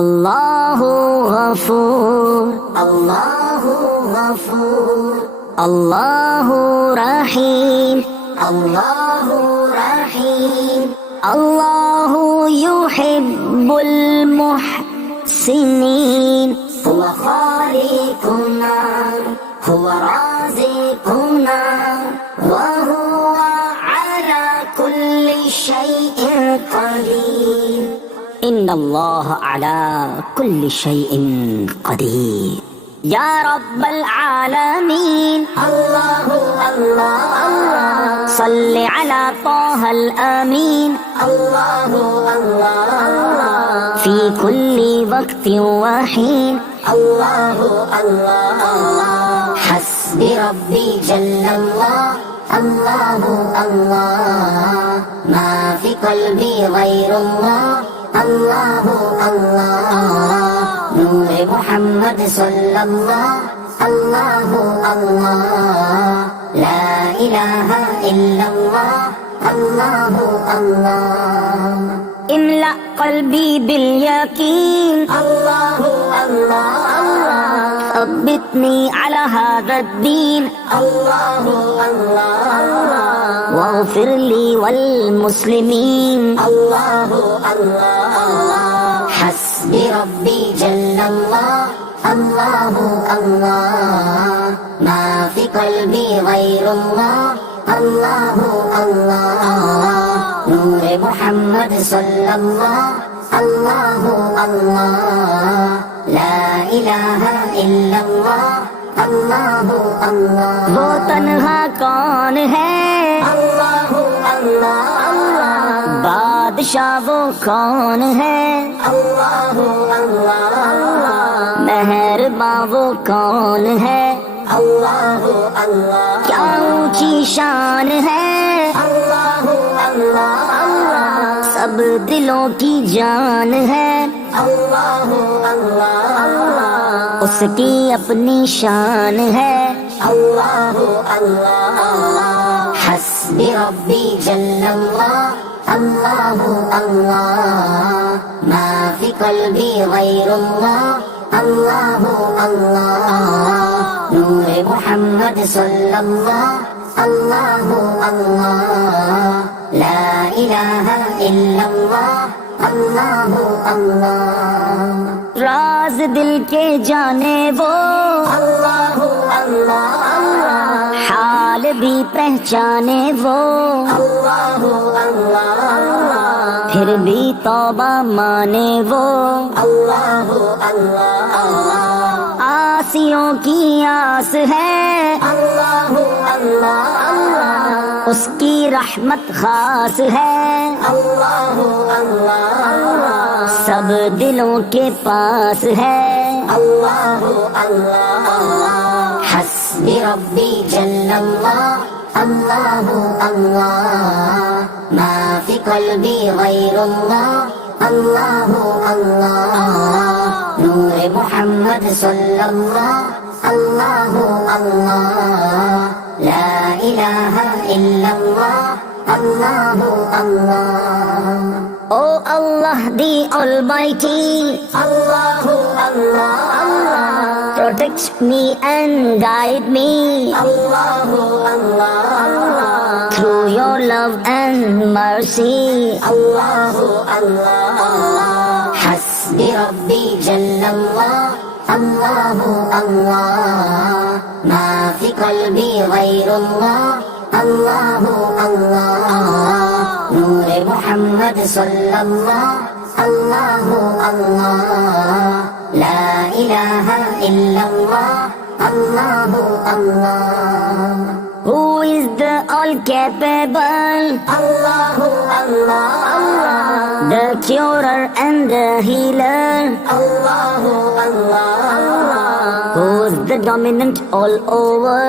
अल्लाहु गफूर, अल्लाहु गफूर, अल्लाहु रहीम, अल्लाहु रहीम, अल्लाहु युहिब्बुल मुहसिनीन। हुवा खालिकुना, हुवा राज़िकुना, व हुवा अला कुल्लि शैइन क़दीर। इन्नल्लाह अला कुल्लि शैइन क़दीर। या रब्बल आलमीन, अल्लाहु अल्लाह अल्लाह, सल्लि अला ताहल अमीन, अल्लाहु अल्लाह अल्लाह, फी कुल्ली वक्तिन व हीन, अल्लाहु अल्लाह अल्लाह, हस्बी रब्बी जल्लल्लाह, अल्लाहु अल्लाह, मा फी क़ल्बी गैरुल्लाह, अल्लाहु अल्लाह, नूर मुहम्मद सल्लल्लाह, अल्लाहु अल्लाह, ला इलाहा इल्लल्लाह, अल्लाहु अल्लाह। इमला क़ल्बी बिल यकीन, अल्लाहु अल्लाह अल्लाह, सब्बितनी अला हाज़ा-द्दीन, अल्लाहु अल्लाह अल्लाह, वग़फ़िर ली वल मुस्लिमीन, अल्लाहु अल्लाह अल्लाह, हस्बी रब्बी जल्लल्लाह, अल्लाहु अल्लाह, मा फी क़ल्बी गैरुल्लाह, अल्लाहु अल्लाह, नूर मुहम्मद सल्लल्लाह, अल्लाहु अल्लाह, ला इलाहा इल्लल्लाह, अल्लाहु अल्लाह। वो तन्हा कौन है, अल्लाहु अल्लाह अल्लाह, बादशाह वो कौन है, अल्लाहु अल्लाह अल्लाह, मेहरबां वो कौन है, अल्लाहु अल्लाह, क्या ऊंची शान है, अल्लाहु अल्लाह अल्लाह, सब दिलों की जान है, अल्लाहु अल्लाह अल्लाह, उसकी अपनी शान है, अल्लाहु अल्लाह अल्लाह, हस्बी रब्बी जल्लल्लाह, अल्लाहु अल्लाह, मा फी क़ल्बी गैरुल्लाह, अल्लाहु अल्लाह, नूर मुहम्मद सल्लल्लाह, अल्लाहु अल्लाह, ला इलाहा इल्लल्लाह, अल्लाहु अल्लाह। राज दिल के जाने वो, अल्लाहु अल्लाह अल्लाह, हाल भी पहचाने वो, अल्लाहु अल्लाह अल्लाह, फिर भी तौबा माने वो, अल्लाहु अल्लाह अल्लाह, आसियों की आस है, अल्लाहु अल्लाह अल्लाह, उसकी रहमत खास है, अल्लाहु अल्लाह अल्लाह, सब दिलों के पास है, अल्लाहु अल्लाह अल्लाह, हस्बी रब्बी जल्लल्लाह, अल्लाहु अल्लाह, मा फी क़ल्बी गैरुल्लाह, अल्लाहु अल्लाह, नूर मुहम्मद सल्लल्लाह, अल्लाहु अल्लाह, ला इलाहा इल्लल्लाह, अल्लाहु अल्लाह। O Allah the Almighty, Allahu Allah Allah, protect me and guide me, Allahu Allah Allah, through your love and mercy, Allahu Allah Allah, hasbi rabbi jallallah, Allahu Allah, ma fi qalbi ghayrullah, Allahu Allah, नूर मुहम्मद सल्लल्लाह, अल्लाहु अल्लाह, ला इलाहा इल्लल्लाह, अल्लाहु अल्लाह। Who is the all capable? Allahu Allah Allah, the curer and the healer, Allahu Allah Allah, who is the dominant all over,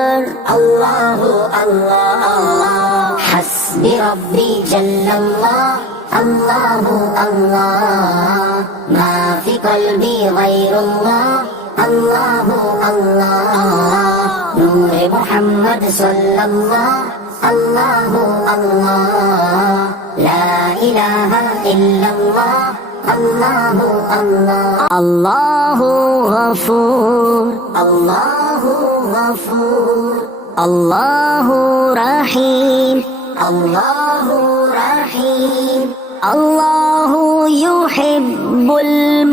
Allahu Allah Allah, hasbi rabbi jallallah, Allahu Allah, ma fi qalbi ghayrullah, Allahu Allah, नूर मुहम्मद सल्लल्लाह, अल्लाहु अल्लाह, ला इलाहा इल्लल्लाह, Allahu Allah. Allahu Ghafoor, Allahu Ghafoor, Allahu Rahim, Allahu Rahim, Allahu Yuhibbul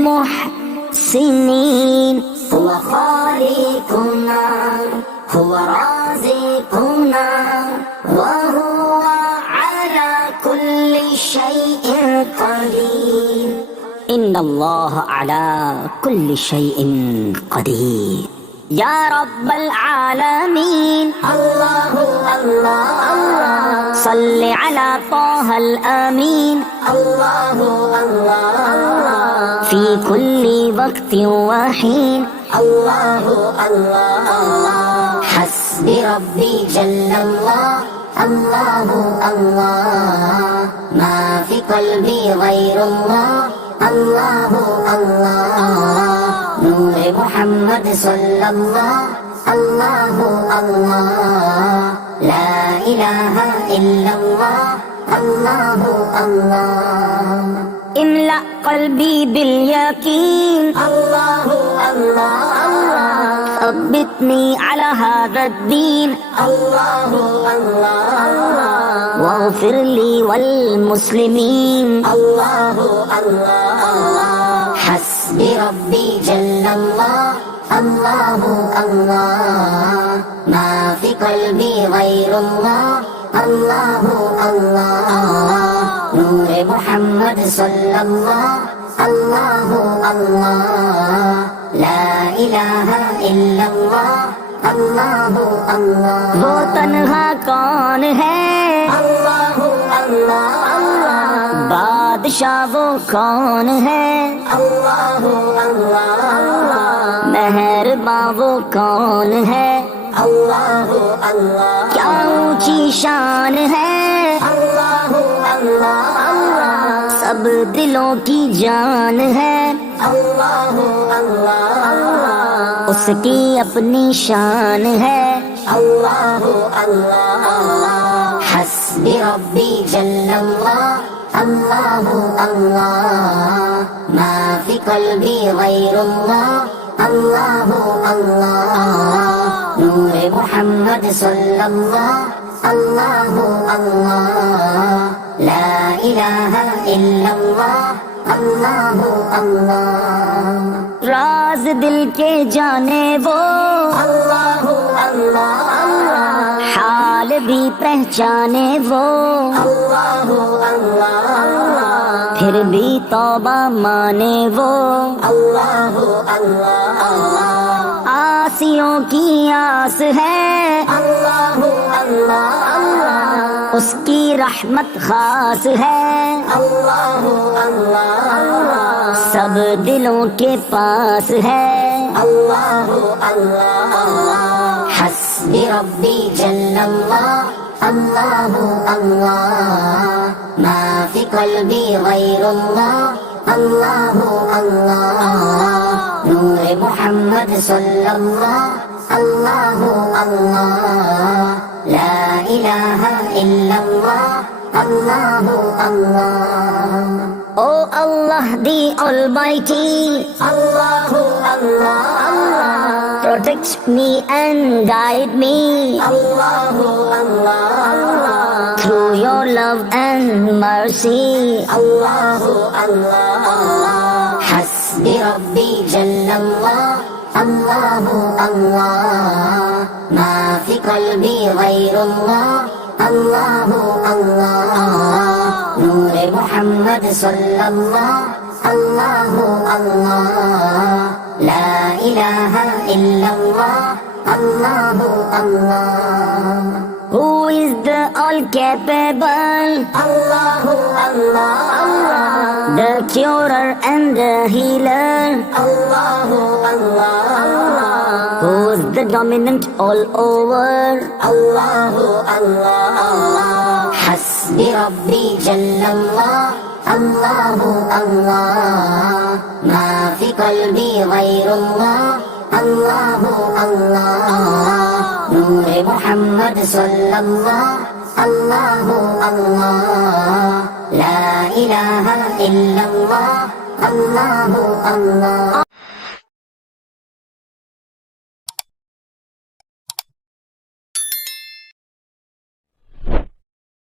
Muhsinin. Huwa Khaliquna, Huwa Raziquna, wa huwa ala kulli shay'in qadir. Inna Allah ala kulli shay'in qadir. Ya Rabbal Alameen, Allahu Allah, Allah. Salli ala Taha al-Amin, Allahu Allah, Allah. Fi kulli waqtin wa hin, Allahu Allah, Allah. Hasbi Rabbi Jalla Allah, Allahu Allah. Ma fi qalbi ghayrullah, Allahu Allah. Nur Muhammad sallallahu, Allahu Allah. La ilaha illallah, Allahu Allah. املأ قلبي باليقين، الله الله الله. ثبتني على هذا الدين، الله الله الله. واغفر لي والمسلمين، الله الله الله. حسبي ربي جل الله، الله الله. ما في قلبي غير الله، الله الله. نور محمد صلى الله، الله الله. لا إله إلا الله، الله الله. वो तन्हा कौन है, الله الله الله. बादशाह वो कौन है, الله الله الله. मेहरबान वो कौन है, الله الله. क्या ऊंची शान है, الله Allah, Allah. सब दिलों की जान है, Allah Allah Allah. उसकी अपनी शान है, Allah Allah Allah. हस्बी रब्बी जल्लल्लाह, Allah Allah. मा फी क़ल्बी गैरुल्लाह, Allah Allah. नूर मुहम्मद सल्लल्लाह, Allah Allah. لا إله إلا الله، الله الله. राज दिल के जाने वो, Allah Allah Allah. हाल भी पहचाने वो, Allah Allah Allah. फिर भी तौबा माने वो, Allah Allah Allah. आसियों की आस है, Allah Allah Allah. उसकी रहमत खास है, Allah Allah Allah. सब दिलों के पास है, Allah Allah Allah. हस्बी रब्बी जल्लल्लाह, Allah Allah. मा फी क़ल्बी गैरुल्लाह, Allah Allah. नूर मुहम्मद सल्लल्लाह, Allah Allah. ला इलाहा इल्लल्लाह, Allah Allah. Oh Allah the Almighty, Allah Allah Allah. Protect me and guide me, Allah Allah Allah. Through your love and mercy, Allah Allah Allah. Hasbi Rabbi Jallallah, Allah Allah. Ma fi qalbi ghayrullah, Allah Allah. Nur Muhammad sallallahu, Allah Allah. La ilaha illallah, Allah Allah. Who is the all-capable, Allah Allah Allah. The curer and the healer, Allah Allah Allah. Who's the dominant all over, Allah Allah Allah. Hasbi Rabbi Jallallah, Allah Allah. Ma fi qalbi ghayrullah, Allah Allah. Nur Muhammad sallallahu, Allah Allah. La ilaha illallah, الله الله